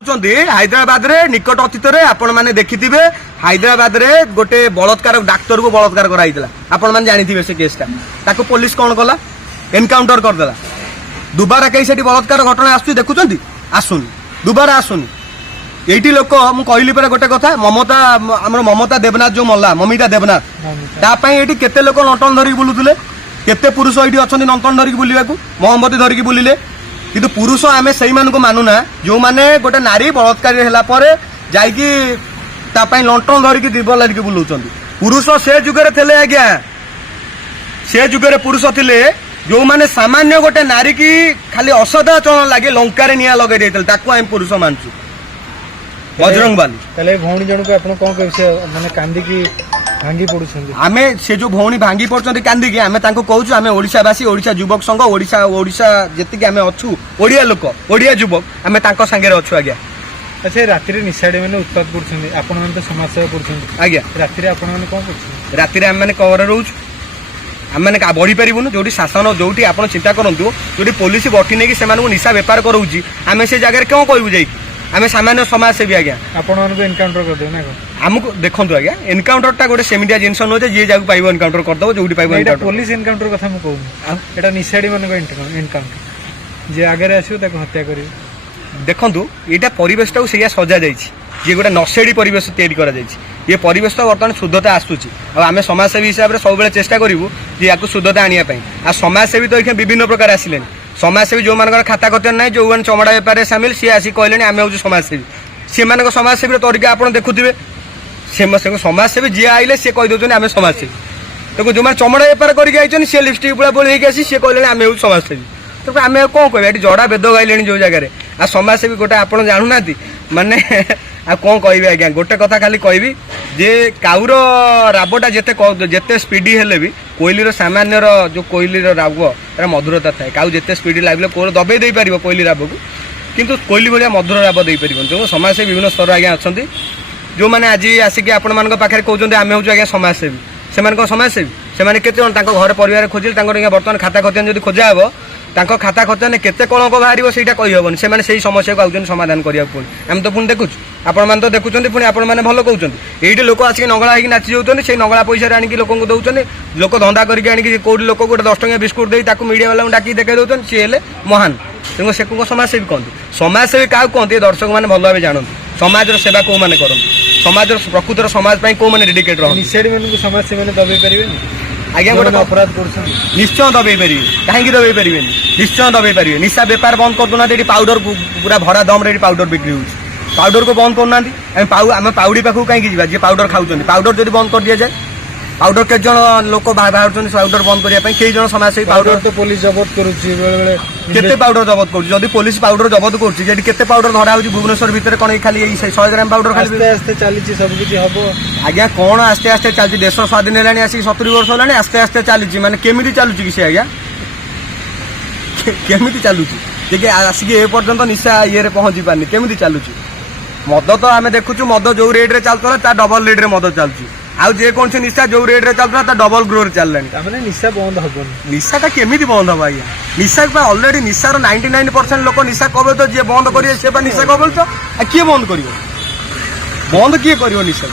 ହାଇଦ୍ରାବାଦ ରେ ନିକଟ ଅତୀତରେ ଆପଣ ମାନେ ଦେଖିଥିବେ ହାଇଦ୍ରାବାଦ ରେ ଗୋଟେ ବଳାତ୍କାର ଡାକ୍ତର କୁ ବଳାତ୍କାର କରାଯାଇଥିଲା ଆପଣ ମାନେ ଜାଣିଥିବେ ସେ କେସଟା ତାକୁ पुलिस कौन कला एनकाउंटर करदेला दुबारा कहीं से बलात्कार घटना आसुची देखुचंती आसुनी दुबारा आसुनी एटी लोक मु कहली पर गोटे कथा ममता हमर ममता देवनाथ जो मल्ला ममिता देवनाथ ता पई एटी केते लोक लंटन धरिक बुलुतले केते पुरुष एटी अछंती लंटन धरिक बुलिबाकू मोहम्मती धरिक बुलिले किंतु पुरुष आमे सही मानक मानुना जो माने गोटे नारी बलात्कार होला परे जाईकी ता पई लंटन धरिक दीपल धरिक बुलुचंती पुरुष से जुगरे थेले आज्ञा से जुगरे पुरुष थिले जो माने सामान्य गोटे नारी की खाली असदाचरण लगे लंकार निया लगे देते ताकू आम पुरुष मानचु बजरंग बाली तले भौणी जण को आपण कोन कहै माने कांदी की भांगी पडुछंदी आमे से जो भौणी भांगी पडछंदी कांदी की आमे तांको कहूछु आमे ओडिसावासी ओडिसा युवक संघ ओडिसा जेतिके आमे अछु ओडिया लोक ओडिया युवक आमे तांको संगे अछु आज्ञा अच्छा राति रे निसाडे माने उत्पाद पडछंदी आपण माने तो समाज सेवा पडछंदी आज्ञा राति रे आपण माने कोन पडछंदी राति रे आमे माने कवर रहउछु आम मैंने बढ़ी पारूँ जो शासन जो आप चिंता करूँ जो पुलिस बटी नहीं से निशा बेपार करोची आम से जगह क्यों कहूँ जाइए आम सामान्य समाजसेवी आज्ञा एनकाउंटर कर आमको देखो आज्ञा एनकाउंटर गोटे सेमिया जिनस नुहे जी जगह पाइब एनकाउंटर करदेव जो पाइब पुलिस एनकाउंटर कथा कहूँ निशाड़ी मान एनकाउंटर जे आगे आसो हत्या कर देखु यहाँ परिवेश टाक से सजा जाए जी गोटे नशेड़ी परिवेश तैयारी ये परिवेश तो बर्तमान शुद्धता आसूची आम समाजसेवी हिसाब से सब चेष्टा करूँ जे या शुद्धता आने आ समाजसेवी तो ये विभिन्न प्रकार आसिले समाजसेवी जो मान खाता कथन ना जो मैंने चमड़ा बेपार सामिल सी आसिक कहले आम हूँ समाजसेवी से समाजसेवी तरीका आप देखुए समाजसेवी जी आइले सी कहीदे आम समाजसेवी तो जो मैंने चमड़ा बेपार करके सी लिपस्टिक बोला बोली आसी सी कहले आम हूँ समाजसेवी तो आम कौन कह ये जड़ा बेद गाइले जो जगह आ समाजसेवी गोटे आप जानूना माने आ कौन कह आज्ञा गोटे कथा खाली कहबी जे काउर राबटा जिते जिते स्पीडी हेले भी कोईली सामान्य जो कोईली राब तार मधुरता थाए काउ जिते स्पीडी लगे कोर दबे दे पार कोईली राब को किंतु कोईली भाया मधुर राब दे पार जो समाजसेवी विभिन्न स्तर आज्ञा अच्छा जो मैंने आज आसिक आपण मान पाखे कहते आम हूँ आज्ञा समाजसेवी से समाजसेवी से केते घर परिवार खोजिले बर्तमान खाता खतियान जो खोजा हे तांको खाता खतियान केते कलंक बाहर से कहीहबन से समस्या को आउछन समाधान करिया आम तो पुणी देखुँ आपण मैंने तो देखुं पुणी आपण मैंने भल कहते ये लोक आसिक नगला होगी नाची जाऊँ से नगला पैसा आनिक लोक दौरान लोक धंदा करके कौट लोक गोटे 10 टंकिया बिस्कुट दे मीडिया वाला डाक देखा दौरान सी है महान तेणु से समाजसेवी कहते समाजसेवी क्या कहते दर्शक मैंने भल भाव जानते समाज सेवा कौ मैंने करते समाज प्रकृतर समाज कौ मैंने डेडिकेट रही समाजसेवी दबे पारे आज्ञा गोटे अपराध कर निश्चय दबे पारे कहीं दबे पारे निश्चय दबे पारे निशा बेपार बंद कर दूना पाउडर पूरा भरा दम रे पाउडर बिक्री हो पाउडर को बंद करना आम पाउडी पाखक कहीं जी पाउडर खाऊँ पाउडर जब बंद कर दि जाए पाउडर के जन लोक बाहर पाउडर बंद करने कई जन समाजसेवी पाउडर तो पुलिस जबत कर पाउडर जबत कर पुलिस पाउडर जबत कर पाउडर धरा हो भुवनेश्वर भितर कौन खाली 100 ग्राम पाउडर खाली आस्ते चली सब किसी हम आज्ञा कौन आस्ते आस्ते चलती देश स्वाधीन है आसिक 70 वर्ष होगा आस्ते आस्ते चली माने केमी चलुची कि आज्ञा केमी चलुची आसिक ए पर्यंत निशा ये पहुंची पारनी केमी चलुची मद तो आम देखुचु मद जो रेट रे चलता डबल रेट रे मद चलुची आउ जे कौन निशा जो रेट रे चलता डबल ग्रो रे चल निशा बंद हम निशा केमी बंद हम आज्ञा निशा अलरेडी निशार 99% लोक निशा कहे तो जी बंद करेंगे निशा कह बोलते किए बंद कर बंद किए कर निशा